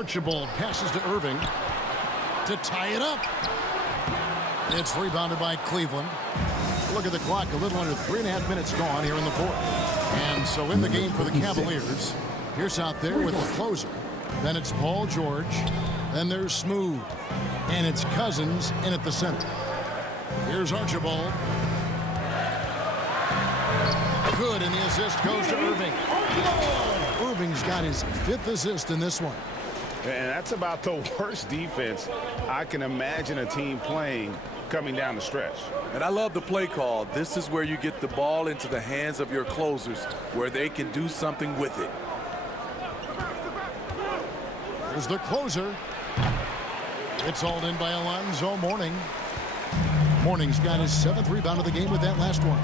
Archibald passes to Irving to tie it up. It's rebounded by Cleveland. Look at the clock, a little under 3.5 minutes gone here in the fourth. And so in the game for the Cavaliers, here's out there with the closer. Then it's Paul George. Then there's Smooth. And it's Cousins in at the center. Here's Archibald. Good, and the assist goes to Irving. Irving's got his 5th assist in this one. And that's about the worst defense I can imagine a team playing coming down the stretch. And I love the play call. This is where you get the ball into the hands of your closers, where they can do something with it. Here's the closer. It's hauled in by Alonzo Mourning. Mourning's got his 7th rebound of the game with that last one.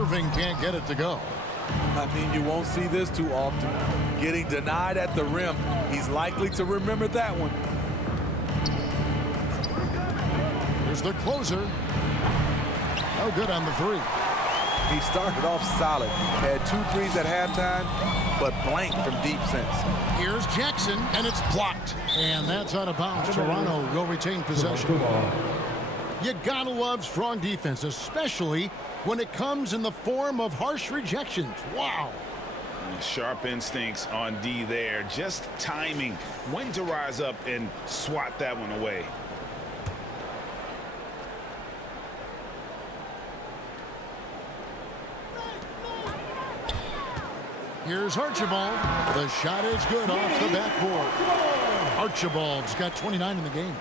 Irving can't get it to go. I mean, you won't see this too often. Getting denied at the rim. He's likely to remember that one. Here's the closer. No good on the 3. He started off solid. Had 2 threes at halftime, but blanked from deep since. Here's Jackson, and it's blocked. And that's out of bounds. Toronto will retain possession. You gotta love strong defense, especially when it comes in the form of harsh rejections. Wow. Sharp instincts on D there. Just timing when to rise up and swat that one away. Here's Archibald. The shot is good off the backboard. Archibald's got 29 in the game.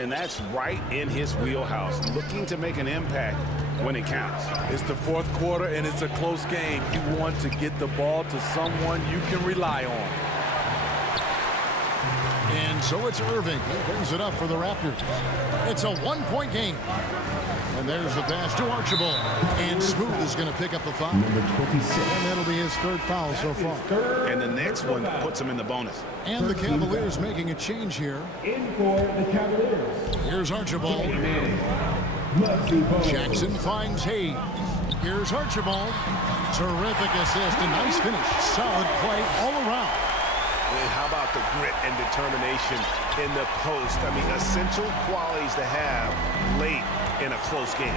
And that's right in his wheelhouse, looking to make an impact when it counts. It's the 4th quarter, and it's a close game. You want to get the ball to someone you can rely on. And so it's Irving. He brings it up for the Raptors. It's a 1-point game. And there's the pass to Archibald. And Smooth is going to pick up the foul. Number 26. And that'll be his 3rd foul so far. And the next one puts him in the bonus. And the Cavaliers making a change here. In for the Cavaliers. Here's Archibald. Jackson finds Hayes. Here's Archibald. Terrific assist. A nice finish. Solid play all around. And how about the grit and determination in the post? I mean, essential qualities to have late in a close game.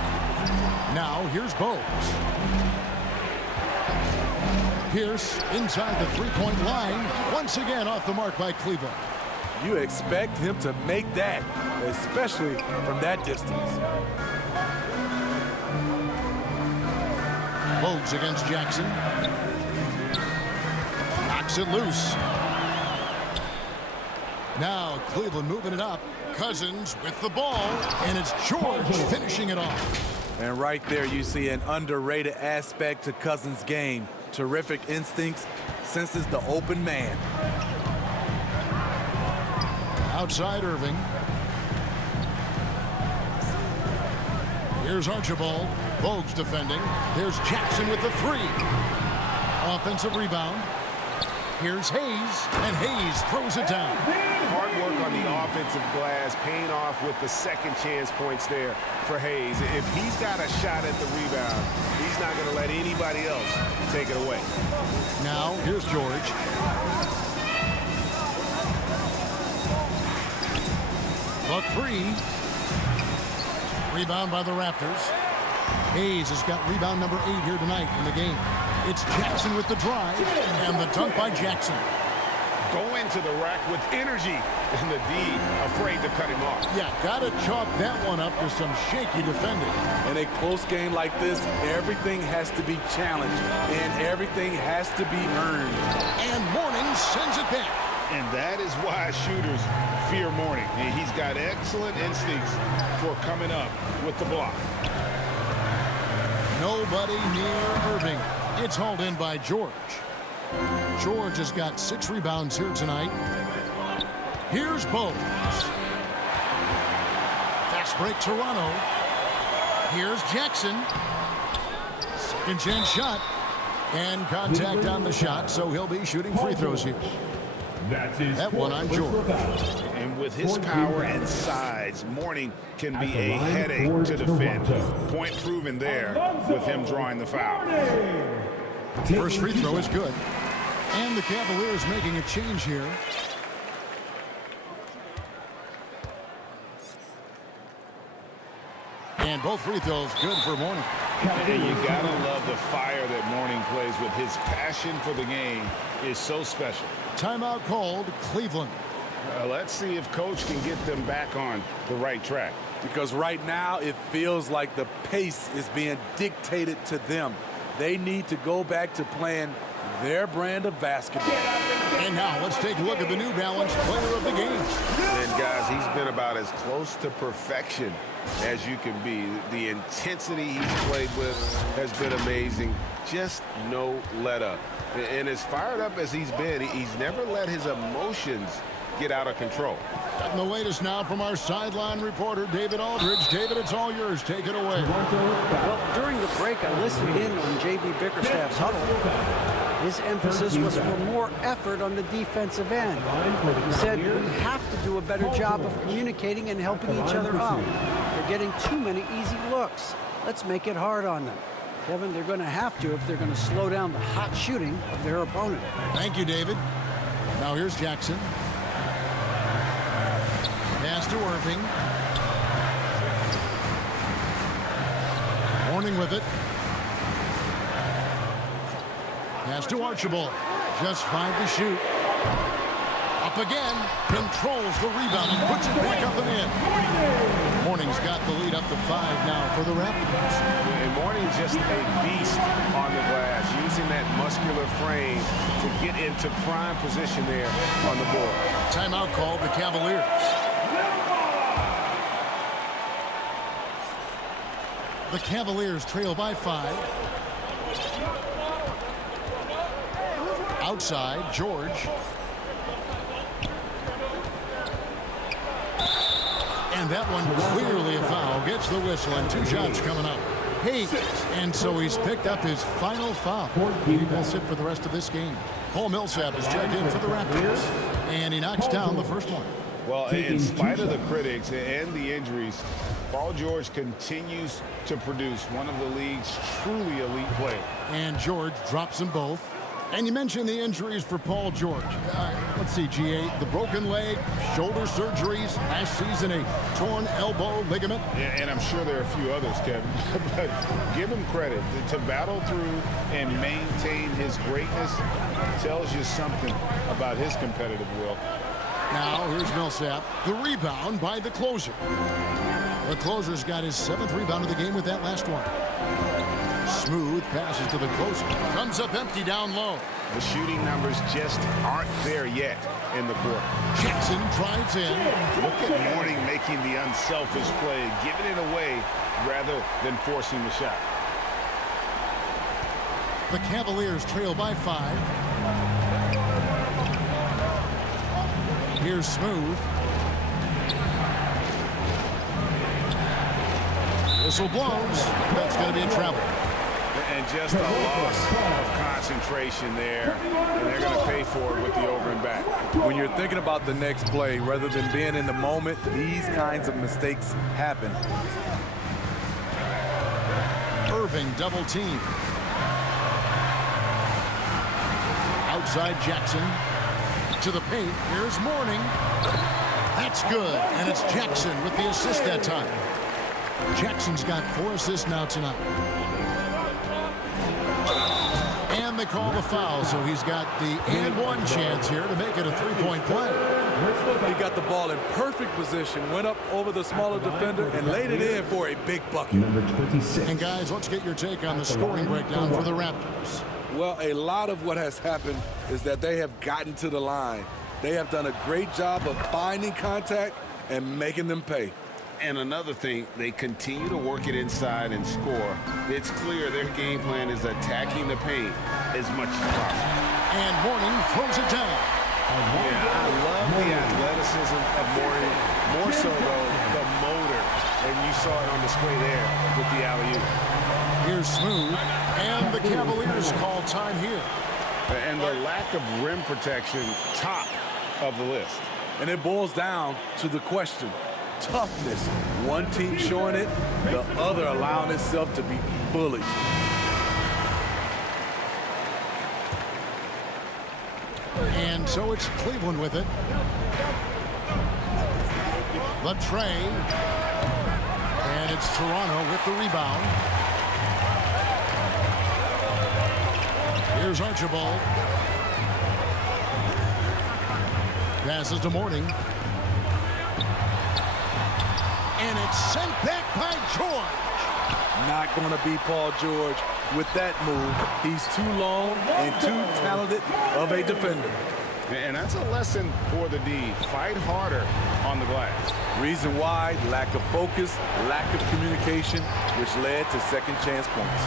Now here's Bowes. Pierce inside the 3-point line. Once again off the mark by Cleveland. You expect him to make that, especially from that distance. Bowes against Jackson. Knocks it loose. Now Cleveland moving it up. Cousins with the ball, and it's George finishing it off. And right there you see an underrated aspect to Cousins' game. Terrific instincts, senses the open man. Outside Irving. Here's Archibald. Bogues defending. There's Jackson with the 3. Offensive rebound. Here's Hayes, and Hayes throws it down. Hard work on the offensive glass, paying off with the second chance points there for Hayes. If he's got a shot at the rebound, he's not going to let anybody else take it away. Now, here's George. The 3. Rebound by the Raptors. Hayes has got rebound number 8 here tonight in the game. It's Jackson with the drive, and the dunk by Jackson. Go into the rack with energy, and the D afraid to cut him off. Yeah, gotta chalk that one up to some shaky defending. In a close game like this, everything has to be challenged, and everything has to be earned. And Mourning sends it back. And that is why shooters fear Mourning. He's got excellent instincts for coming up with the block. Nobody near Irving. It's hauled in by George. George has got 6 rebounds here tonight. Here's Bowes. Fast break Toronto. Here's Jackson. Second chance shot. And contact on the shot, so he'll be shooting free throws here. That one on George. And with his power and size, Mourning can be a headache to defend. Point proven there with him drawing the foul. First free throw is good. And the Cavaliers making a change here. And both free throws good for Mourning. And you gotta love the fire that Mourning plays with. His passion for the game is so special. Timeout called, Cleveland. Let's see if Coach can get them back on the right track. Because right now it feels like the pace is being dictated to them. They need to go back to playing their brand of basketball. And now let's take a look at the New Balance player of the game. And guys, he's been about as close to perfection as you can be. The intensity he's played with has been amazing. Just no let up. And as fired up as he's been, he's never let his emotions get out of control. And the latest now from our sideline reporter, David Aldridge. David, it's all yours. Take it away. Well, during the break, I listened in on J.B. Bickerstaff's huddle. His emphasis was for more effort on the defensive end. He said we have to do a better job of communicating and helping each other out. They're getting too many easy looks. Let's make it hard on them. Kevin, they're going to have to if they're going to slow down the hot shooting of their opponent. Thank you, David. Now here's Jackson. Pass to Irving. Mourning with it. Pass to Archibald. Just 5 to shoot. Up again. Controls the rebound and puts it back up and in. Mourning's got the lead up to 5 now for the Raptors. And Mourning's just a beast on the glass, using that muscular frame to get into prime position there on the board. Timeout called the Cavaliers. The Cavaliers trail by 5. Outside, George. And that one clearly a foul. Gets the whistle and 2 shots coming up. And so he's picked up his final foul. He will sit for the rest of this game. Paul Millsap is checked in for the Raptors. And he knocks down the first one. Well, in spite of the critics and the injuries, Paul George continues to produce one of the league's truly elite players. And George drops them both. And you mentioned the injuries for Paul George. Let's see, G8, the broken leg, shoulder surgeries, last season a torn elbow ligament. Yeah, and I'm sure there are a few others, Kevin. But give him credit. To battle through and maintain his greatness tells you something about his competitive will. Now, here's Millsap. The rebound by the closer. The closer's got his 7th rebound of the game with that last one. Smooth passes to the closer. Comes up empty down low. The shooting numbers just aren't there yet in the quarter. Jackson drives in. Look at Mourning making the unselfish play, giving it away rather than forcing the shot. The Cavaliers trail by 5. Here's Smooth. Whistle blows. That's going to be a travel. And just a loss of concentration there. And they're going to pay for it with the over and back. When you're thinking about the next play, rather than being in the moment, these kinds of mistakes happen. Irving double team. Outside Jackson. To the paint. Here's Mourning. That's good. And it's Jackson with the assist that time. Jackson's got 4 assists now tonight. And they call the foul, so he's got the and one chance here to make it a 3-point play. He got the ball in perfect position, went up over the smaller defender, and laid it in for a big bucket. Number 26. And guys, let's get your take on the scoring breakdown for the Raptors. Well, a lot of what has happened is that they have gotten to the line. They have done a great job of finding contact and making them pay. And another thing, they continue to work it inside and score. It's clear their game plan is attacking the paint as much as possible. And Mourning throws it down. Yeah, I love the athleticism of Mourning. More so, though, the motor. And you saw it on display there with the alley-oop. Here's Smooth. And the Cavaliers call time here. And the lack of rim protection, top of the list. And it boils down to the question. Toughness. One team showing it, the other allowing itself to be bullied. So it's Cleveland with it. The tray. And it's Toronto with the rebound. Here's Archibald. Passes to Morning. And it's sent back by George. Not going to be Paul George with that move. He's too long and too talented of a defender. And that's a lesson for the D. Fight harder on the glass. Reason why, lack of focus, lack of communication, which led to second chance points.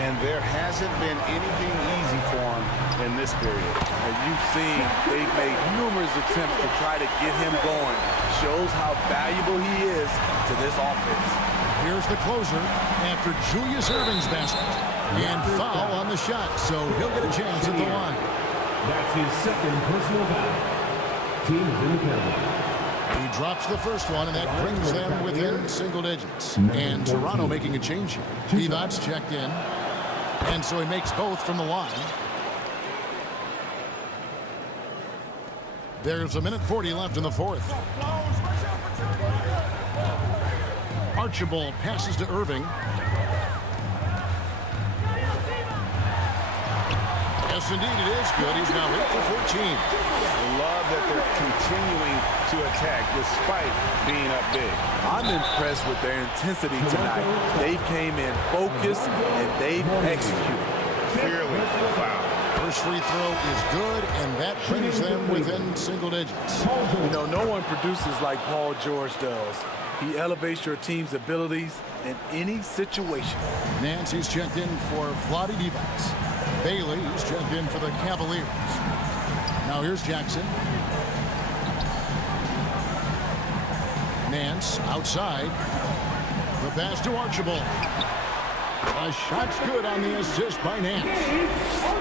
And there hasn't been anything easy for him in this period. As you've seen, they've made numerous attempts to try to get him going. Shows how valuable he is to this offense. Here's the closer after Julius Erving's basket. And foul on the shot, so he'll get a chance at the line. That's his second personal foul. Team is in the penalty. He drops the first one, and that brings them within single digits. And Toronto making a change here. Divac checked in. And so he makes both from the line. There's 1:40 left in the fourth. Archibald passes to Irving. Yes, indeed, it is good. He's now 8 for 14. I love that they're continuing to attack despite being up big. I'm impressed with their intensity tonight. They came in focused and they've executed. Clearly foul. First free throw is good, and that brings them within single digits. You know, no one produces like Paul George does. He elevates your team's abilities in any situation. Nancy's checked in for Vlade Divac. Bailey's checked in for the Cavaliers. Now here's Jackson. Nance outside. The pass to Archibald. A shot's good on the assist by Nance.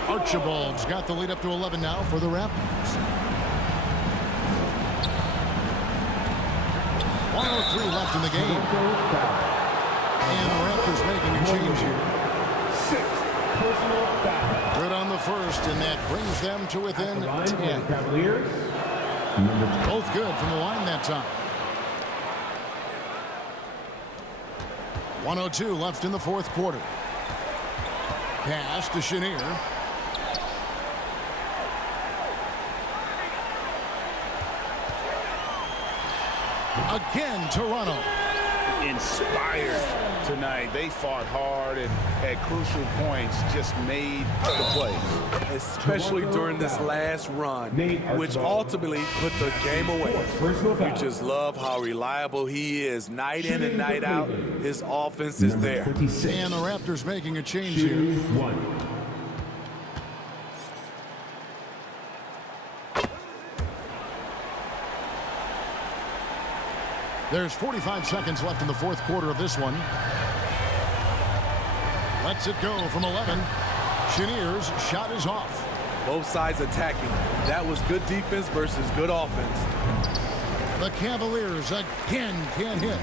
Archibald's got the lead up to 11 now for the Raptors. 1:03 left in the game. And the Raptors making a change here. Sixth personal foul. Good on the first, and that brings them to within 10. Cavaliers. Both good from the line that time. 1:02 left in the fourth quarter. Pass to Chenier. Again, Toronto. Inspired tonight. They fought hard and at crucial points just made the plays. Especially during this last run, which ultimately put the game away. You just love how reliable he is night in and night out. His offense is there. And the Raptors making a change here. There's 45 seconds left in the fourth quarter of this one. Lets it go from 11. Chenier's shot is off. Both sides attacking. That was good defense versus good offense. The Cavaliers again can't hit.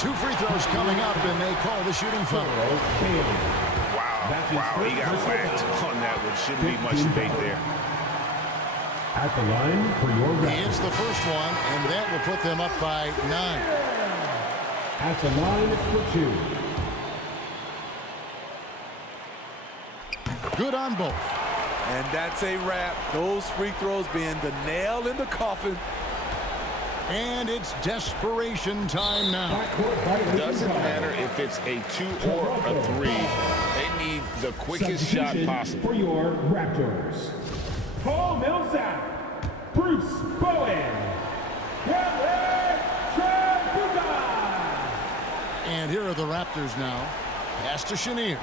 Two free throws coming up, and they call the shooting foul. Wow, he got whacked on that one. Shouldn't be much debate there. At the line for your He hits the first one, and that will put them up by 9. At the line for 2. Good on both. And that's a wrap. Those free throws being the nail in the coffin. And it's desperation time now. Doesn't matter if it's a 2 or a 3. They need the quickest shot possible. For your Raptors. Paul Millsap, Bruce Bowen, Kevin Trabuca. And here are the Raptors now. Pass to Chenier.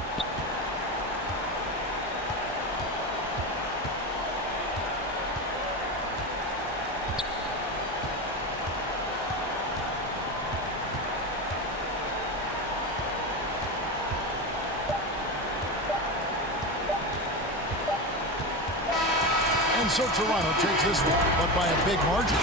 And so Toronto takes this one, but by a big margin.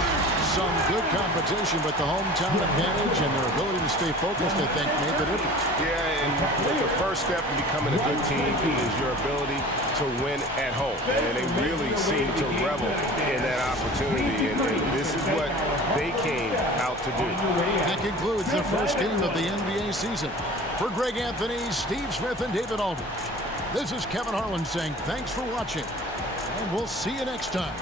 some good competition, but the hometown advantage and their ability to stay focused, I think, made the difference. Yeah, and the first step in becoming a good team is your ability to win at home. And they really seem to revel in that opportunity, and this is what they came out to do. That concludes the first game of the NBA season. For Greg Anthony, Steve Smith, and David Aldridge, this is Kevin Harlan saying thanks for watching, and we'll see you next time.